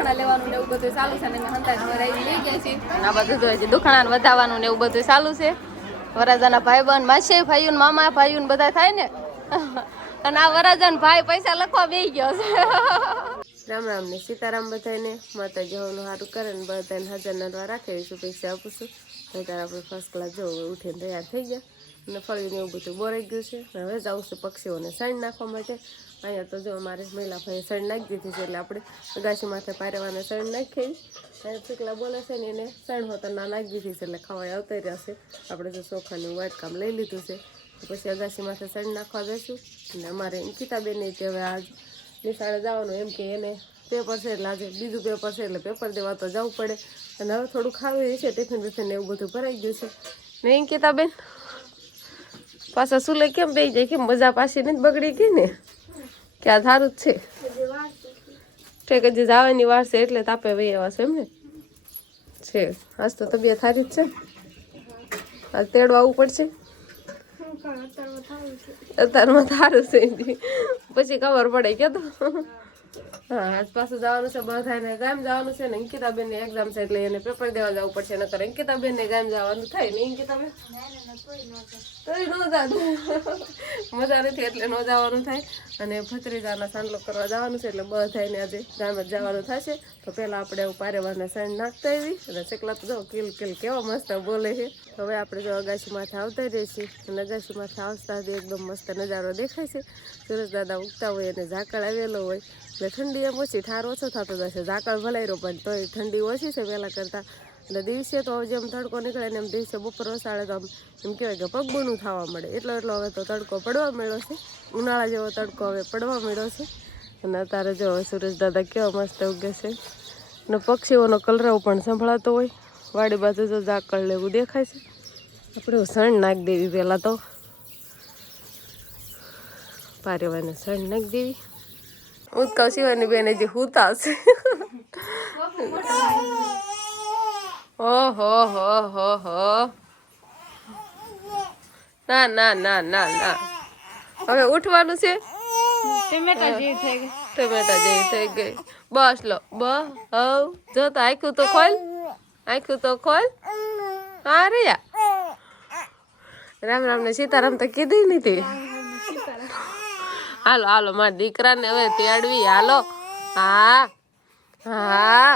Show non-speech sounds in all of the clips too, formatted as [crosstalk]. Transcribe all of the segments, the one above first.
દુખણા લેવાનું ને એવું બધું ચાલુ છે દુખણા વધારવાનું ને એવું બધું ચાલુ છે. વરાજાના ભાઈ બહેન માસી, ભાઈઓ મામા, ભાઈઓ બધા થાય ને. [laughs] અને આ વરાજાન ભાઈ પૈસા લખવા બેસી ગયો છે. [laughs] રામ રામ ને સીતારામ બધાને માતાજી હોનું સારું કરે ને બધાને હાજર નરવા રાખે પૈસા આપીશું આપું છું. અત્યારે આપણે ફર્સ્ટ ક્લાસ જવું ઉઠીને તૈયાર થઈ ગયા. અને ફળીને એવું બધું બોરાઈ ગયું છે. હવે જાઉં છું પક્ષીઓને સાઈડ નાખવા માટે. અહીંયા તો જો અમારે મહિલા ભાઈએ સાઈડ નાખી દીધી છે એટલે આપણે અગાસી માથે પારેવાને સાઈડ નાખી અહીંયા ચીકલા બોલે છે ને એને સાઈડ હોતરના નાખી દીધી છે એટલે ખવાય આવતા છે. આપણે જો ચોખાનું વાટ કામ લઈ લીધું છે. પછી અગાસી માથે સાઈડ નાખવા જઈશું. અને અમારે અંકિતાબેન કે હવે આજ નિશાળે જવાનું એમ કે એને પેપર છે એટલે આજે બીજું પેપર છે એટલે પેપર દેવા તો જવું પડે. અને હવે થોડું ખાવું છે ટિફિન બિફિન એવું બધું ભરાઈ ગયું છે. ને અંકિતાબેન, પાછા સુલે કેમ બે જાય? કેમ મજા પાછી નથી બગડી ગઈ ને? કે આ સારું જ છે. ઠેક જે જવાની વાર છે એટલે તાપે વહી આવ્યા છે એમને છે. આજ તો તબિયત સારી જ છે. આજ તેડવા આવવું પડશે. અત્યારમાં સારું છે. પછી ખબર પડે કે તો. હા આજ પાછું જવાનું છે બધાને ગામ જવાનું છે ને અંકિતાબેનની એક્ઝામ છે એટલે એને પેપર દેવા જવું પડશે નકર અંકિતાબેન ને ગામ જવાનું થાય ને અંકિતાબેન તોય ન જાતું. [laughs] મજા નથી એટલે ન જવાનું થાય. અને ભત્રીજાના સાંડલો કરવા જવાનું છે એટલે બધાને આજે ગામ જ જવાનું થશે. તો પહેલાં આપણે પારેવાના સાંજ નાખતા આવી અને ચકલા તો જો કિલ કિલ કેવા મસ્ત બોલે છે. હવે આપણે જો અગાસી માથે આવતા રહીશું અને અગાસી માથે આવતા એકદમ મસ્ત નજારો દેખાય છે. સુરજ દાદા ઉગતા હોય અને ઝાકળ આવેલો હોય એટલે ઠંડી એમ ઓછી ઠાર ઓછો થતો જશે ઝાકળ ભલાઈ પણ તોય ઠંડી ઓછી છે પહેલાં કરતાં. એટલે દિવસે તો જેમ તડકો નીકળે ને એમ દિવસે બપોર વસાડે તો આમ એમ કહેવાય કે પગબૂનું થવા મળે. એટલો એટલો હવે તો તડકો પડવા મળ્યો છે. ઉનાળા જેવો તડકો હવે પડવા મળ્યો છે. અને અત્યારે જો હવે સુરેશ દાદા કેવા મસ્ત ઉગે છે. અને પક્ષીઓનો કલરવ પણ સંભળાતો હોય. વાડી બાજુ જો ઝાકળ લેવું દેખાય છે. આપણે સણ નાખી દેવી પહેલાં તો. પારેવાને સણ નાખી દેવી. ઉદકાવ શિવાની બેન જે હુતા છે ઓહો હો હો હો. ના ના ના ના ના. હવે ઉઠવાનું છે? ટમેટા જેવી થઈ ગઈ. ટમેટા જેવી થઈ ગઈ. બસ લો. બ હવ જો તો આખું તો ખોલ. આખું તો ખોલ. હા રહ્યા રામ રામ ને સીતારામ તો કીધી નથી હાલો હાલો, મારા દીકરાને હવે તેડવી, હાલો. હા હા.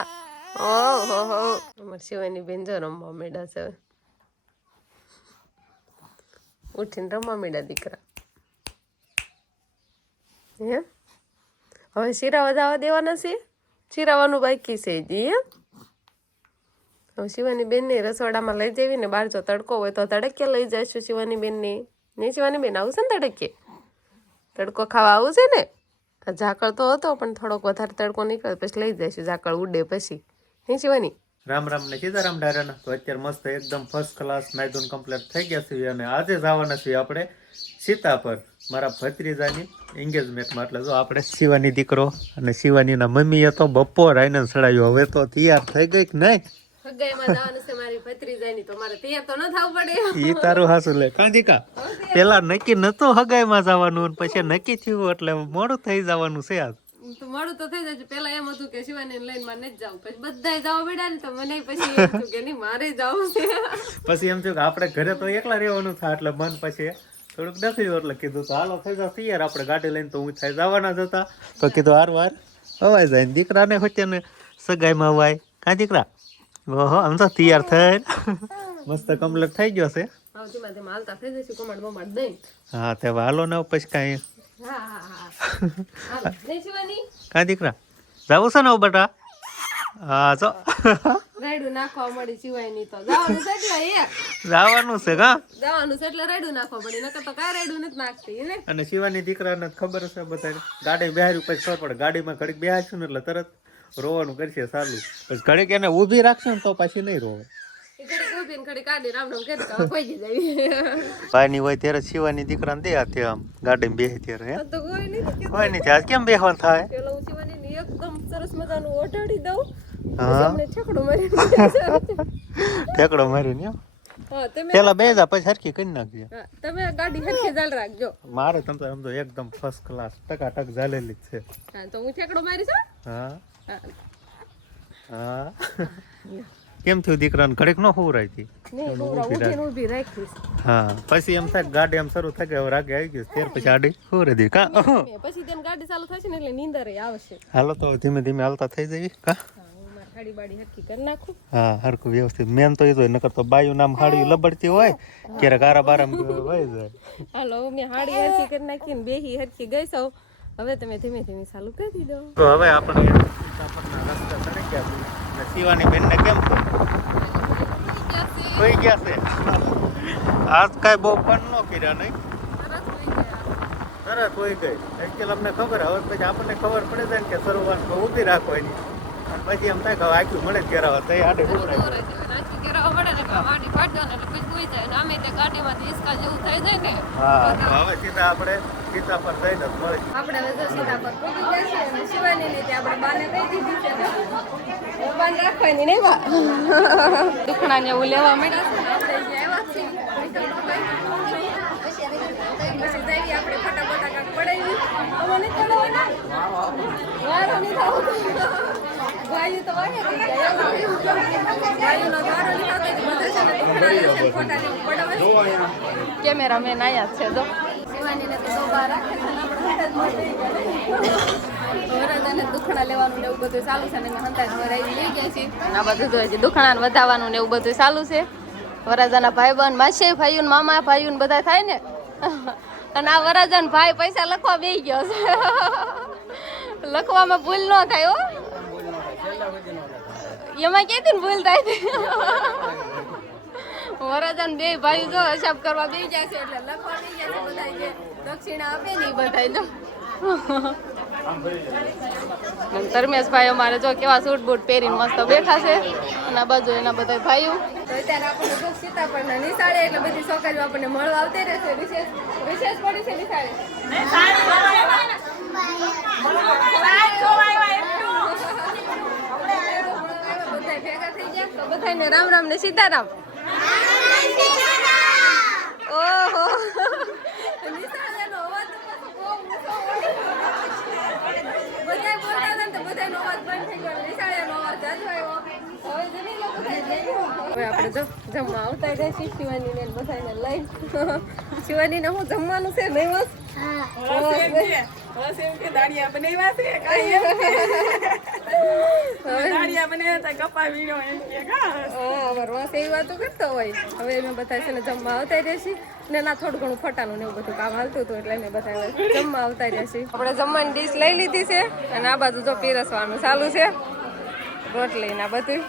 ઓહો હો અમાર શિવાની બેન જો રમવા મેળા છે. ઉઠીને રમવા મેળા દીકરા. હે? હવે શિરાવા જવા દેવાના છે? શિરાવાનું બાકી છે જી હવે શિવાની બેનને રસોડામાં લઈ જવી બહાર જો તડકો હોય તો તડકે લઈ જઈશું શિવાની બેનને. ને શિવાની બેન આવશે ને તડકે? તડકો ખાવા આવું છે ને ઝાકળ તો હતો, પણ થોડોક વધારે તડકો નીકળે પછી લઈ જઈશું ઝાકળ ઉડે પછી. નહીં શિવાની? રામ રામ ને સીતારામ ડાયરાના. તો અત્યારે મસ્ત એકદમ ફર્સ્ટ ક્લાસ મેદુન કમ્પ્લીટ થઈ ગયા છીએ અને આજે જવાના છીએ આપણે સીતા પર મારા ભત્રીજાની એન્ગેજમેન્ટમાં એટલે જો આપણે શિવાની દીકરો અને શિવાનીના મમ્મીએ તો બપોર આઈને સડાયું. હવે તો તૈયાર થઈ ગઈ કે નહીં? હગાઈમાં જવાનું છે મારી ભત્રીજાની તો મારે તૈયાર તો ન થવું પડે. ઈ તારું હાસું લે. કાંતિકા પેલા નક્કી નતું હગાઈમાં જવાનું પછી નક્કી થયું એટલે મોડું થઈ જવાનું છે આજ. તો મોડું તો થઈ જાય પેલા એમ હતું કે શિવાની લઈને નથી જવું. પછી બધાય જવા બેડા ને તો મને પછી કે નહીં મારે જવું છે. પછી એમ થયું કે આપણે ઘરે તો એકલા રહેવાનું થાય એટલે મન પછી થોડુંક નથી એટલે કીધું તો હાલો થઈ જાવ તૈયાર. આપણે ગાડી લઈને તો હું થાય જવાના જ હતા. તો કીધું હાર વાર. અવાય જાય ને દીકરાને હોતે ને સગાઈમાં અવાય. કાં દીકરા? ઓહો આમ તો તૈયાર થઈ મસ્ત કમ્પ્લીટ થઈ ગયો છે. હા તે વાલો ને પછી કાંઈ. કાં દીકરા જવું છે ને બટા? હા જો. રાયડું નાખવા મળી સિવાયની તો. જવાનું છે એટલે એક જવાનું છે કા જવાનું છે એટલે રાયડું નાખવા પડી નકર તો કાંઈ રાયડું નથી નાખતી ને? અને શિવાની દીકરાને ખબર હશે બધાને. ગાડી બેહારી પછી ખબર પડે. ગાડીમાં ઘડીક બેહારશું ને એટલે તરત રોવાનું કરશે ચાલુ ઘડીક એને ઊભી રાખશે ને તો પછી નહીં રોવે. ભાઈની હોય ત્યારે શિવાની દે આમ ત્યારે કોઈ નહીં આજ કેમ બેહવાનું થાય? પેલા એકદમ સરસ મજાનું ઓઢાડી દઉં. હા. મારી ઠેકડો મારીને એમ. પેલા બે જા પછી હરખી કરી નાખજો. હા, તમે ગાડી હરખી ચાલ રાખજો. મારે તમ તો એકદમ ફર્સ્ટ ક્લાસ ટકા ટક ચાલેલી જ છે. તો હું ઠેકડો મારીશ હો? હા. હા? હા કેમ થયું દીકરાને ઘડીક ન ઊભી રાખીશ. હા પછી એમ થાય ગાડી એમ શરૂ થાય કે હવે રાગે આવી ગયું ત્યાર પછી આડી હોરે દી. કા? પછી તેમ ગાડી ચાલુ થશે ને એટલે નીંદર આવશે. હાલો તો ધીમે ધીમે હાલતા થઈ જવી કા? હા હું મારી ખાડી બાડી હરખી કરી નાખું. હા હરખું વ્યવસ્થિત. મેન તો એ જ નકર તો બાયું નામ હાડી લબડતી હોય ક્યારેક આરા બારામ જાય. હાલો મેં હાડી હરખી કરી નાખીને બેહી હરખી ગઈ સૌ હવે તમે ધીમે ધીમે ચાલુ કરી દો. તો હવે આપણે અને શિવાની બેનને કેમ થઈ ગયા છે. આજ કાંઈ બહુ પણ ન કર્યા નહીં. તરત હોય ગઈ એકચ્યુઅલ અમને ખબર, હવે પછી આપણને ખબર પડે છે ને કે શરૂઆત ઊભી રાખવાની. અને પછી એમ થાય કે હવે મળે જ કરાવે તો આડે ઉભરાય હા. તો હવે સીધા આપણે સીતા પર જઈને મળી આપણે હવે જો પર પૂગી ગયા છીએ અને શિવાની લીધે આપણે બાને કહી દીધી છે. ને. હવે રાખવાની નહીં બા દુખણા ને એવું લેવા મળ્યા છે આપણે જે આવ્યા છીએ. પછી આપણે ફટાફટા કાંક પડાવી. અમે ચડાવવાના વારો નહીં થવો ભાઈ તો વાગે થઈ જાય. ભાઈનો વારો નહીં થતો. છે. કેમેરામેન આયા છે તો દુખણા લેવાનું ને એવું બધું ચાલુ છે ને એમાં હંતા જ વરાઈ લઈ ગયા છે આ બધું તો હજી ને એવું બધું ચાલુ છે. વરદાના ભાઈ બહેન માસી ભાઈઓ મામા ભાઈઓ બધા થાય ને. અને આ વરદાન ભાઈ પૈસા લખવા બે ગયો છે. લખવામાં ભૂલ ન થાય હો. એમાં ને ભૂલ થાય? વરદાન બે ભાઈ જો હિસાબ કરવા બે ગયા છે એટલે લખવા બે ગયા છે બધા જે. દક્ષિણા આપે ને બધાય બધા જો. અને ધર્મેશભાઈ અમારે જો કેવા સૂટ બૂટ પહેરીને મસ્ત બેઠા છે. અને આ બાજુ એના બધા ભાઈઓ. તો અત્યારે આપણને જો સીતાફળના નિશાળે એટલે બધી છોકરીઓ આપણને મળવા આવતી રહેશે. વિશેષ વિશેષ પડી છે નિશાળે. બધા ભેગા થઈ ગયા. તો બધાને રામ રામ ને સીતારામ. ઓહો. હવે આપણે જો જમવા આવતા રહ્યા છીએ શિવાની ને બધાને લઈને શિવાની ને હું જમવાનું છે નહીં બસ બસ એમ કે દાળિયા બનાવ્યા છે કાંઈ એમ કે. બનાવ્યા હતા કપા વીણો એમ કે હા. અમાર વાસ એવી વાતો કરતો હોય. હવે અમે બધા છે ને જમવા આવતા રહ્યા ને ના થોડું ઘણું ફટાનું ને એવું બધું કામ હાલતું હતું એટલે અમે બધા જમવા આવતા રહ્યા આપણે જમવાની ડીશ લઈ લીધી છે. અને આ બાજુ જો પીરસવાનું ચાલુ છે. રોટલી ને બધું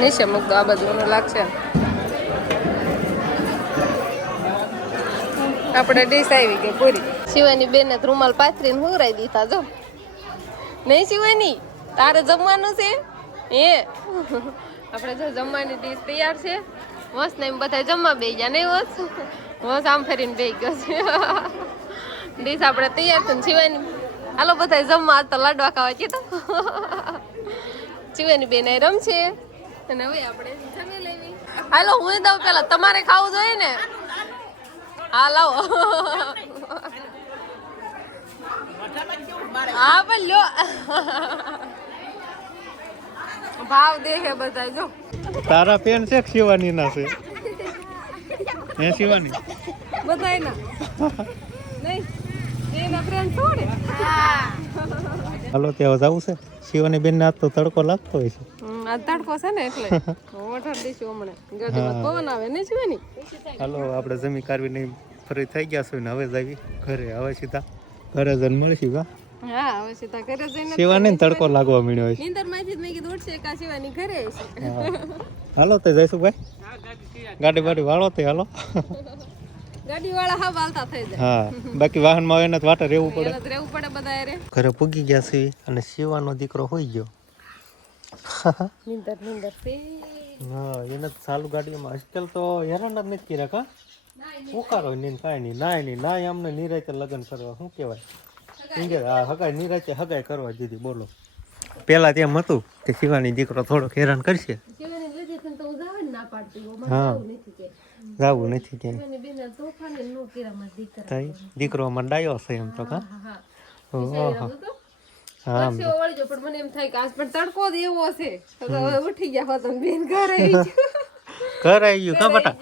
નીચે મૂકતો આ બધું લાગશે આપણે ડીશ આવી ગઈ પૂરી. શિવાની બેને રૂમાલ પાથરીને હુંરાઈ દીધા, જો. નહીં શિવાની? તારે જમવાનું છે? એ આપણે જો જમવાની ડીશ તૈયાર છે. મસ્ત ને એમ બધા જમવા બે ગયા, નહીં વસ? વસ આમ ફેરીને બે ગયો છે. ડીશ આપણે તૈયાર છે શિવાની? હાલો બધા જમવા તો લાડવા ખાવા કીધું. શિવાની બેન રમશે. અને હવે આપણે જમી લેવી. હાલો હું દઉં પેલા તમારે ખાવું જોઈએ ને? હા લાવો. હા પણ લ્યો. ભાવ દેખે બધા જો. તારા પેન છે કે શિવાની ના છે? હે શિવાની? બધા એના નહીં એના ફ્રેન્ડ થોડે. હાલો ત્યાં જવું છે. શિવાની બેન આજ તો તડકો લાગતો હોય છે. આ તડકો છે ને એટલે વોટર દઈશું હમણાં. ગાડીમાં પવન આવે ને શિવાની હાલો આપણે જમી કારવીને ફરી થઈ ગયા છું ને હવે જાવી ઘરે. હવે સીધા ઘરે જન મળીશું કા હા હવે સીધા ઘરે જઈને શિવાની તડકો લાગવા મળ્યો છે. નીંદરમાંથી મેં કીધું ઉઠશે કા શિવાની ઘરે હાલો તે જઈશું ભાઈ. ગાડી બાડી વાળો તે હાલો. હા બાકી વાહનમાં એને વાટે રહેવું પડે. ઘરે પૂગી ગયા છે અને શિવાનો દીકરો હોઈ ગયો. [laughs] નીંદર નીંદર. હા એને તો ચાલુ ગાડીમાં આજકાલ તો હેરાન જ નથી કર્યા કા? ઉકારો નહીં કાંઈ નહીં નાય નહીં નાય અમને નિરાયતે લગ્ન કરવા. શું કહેવાય? ઇંગે હા હગાઈ નિરાયતે હગાય કરવા દીધી બોલો. પેલા તેમ હતું કે શિવાની દીકરો થોડોક હેરાન કરશે. હું જાવ નથી ક્યાંય દીકરા. મંડાયો ડાયો છે એમ તો કા. ઓહો વિચાર્યું હતું? હા ગયો, પણ મને એમ થાય કે આજ પણ તડકો જ એવો હશે તો હવે ઉઠી ગયા હોત બેન [laughs] ઘર આવી ગયું. ઘર આવી ગયું કા બટા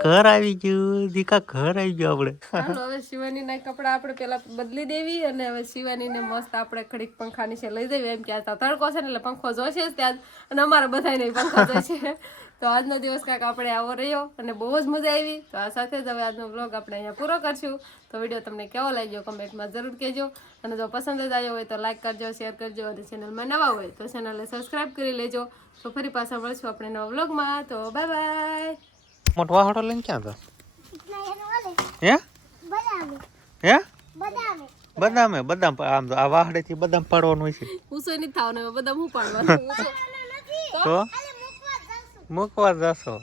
ઘર આવી ગયું દીકા ઘર આવી ગયું આપણે ચાલો [laughs] હવે શિવાનીના કપડા આપણે પેલા બદલી દેવી અને હવે શિવાનીને મસ્ત આપણે ખડીક પંખા નીચે લઈ દેવી એમ કે આજ તડકો છે ને એટલે પંખો જોશે જ ત્યાં. અને અમારે બધાને પંખો જોઈશે તો આજનો દિવસ કાંઈક આપણે આવો રહ્યો અને બહુ જ મજા આવી. તો આ સાથે જ હવે આજનો બ્લોગ આપણે અહીંયા પૂરો કરશું. તો વીડિયો તમને કેવો લાગ્યો કમેન્ટમાં જરૂર કહેજો. અને જો પસંદ જ આવ્યો હોય તો લાઇક કરજો શેર કરજો અને ચેનલમાં નવા હોય તો ચેનલને સબસ્ક્રાઈબ કરી લેજો. તો ફરી પાછા મળશું આપણે નવા બ્લોગમાં તો બાય બાય મોટો વાહડો લઈને ક્યાં તો હે? હે? બદામે. બદામ પ- આમ તો આ વાહડેથી બદામ પાડવાનું હોય છે. ઊંચો નથી થવાનો બધા હું પાડવાનું? [laughs] તો? મૂકવા જશો.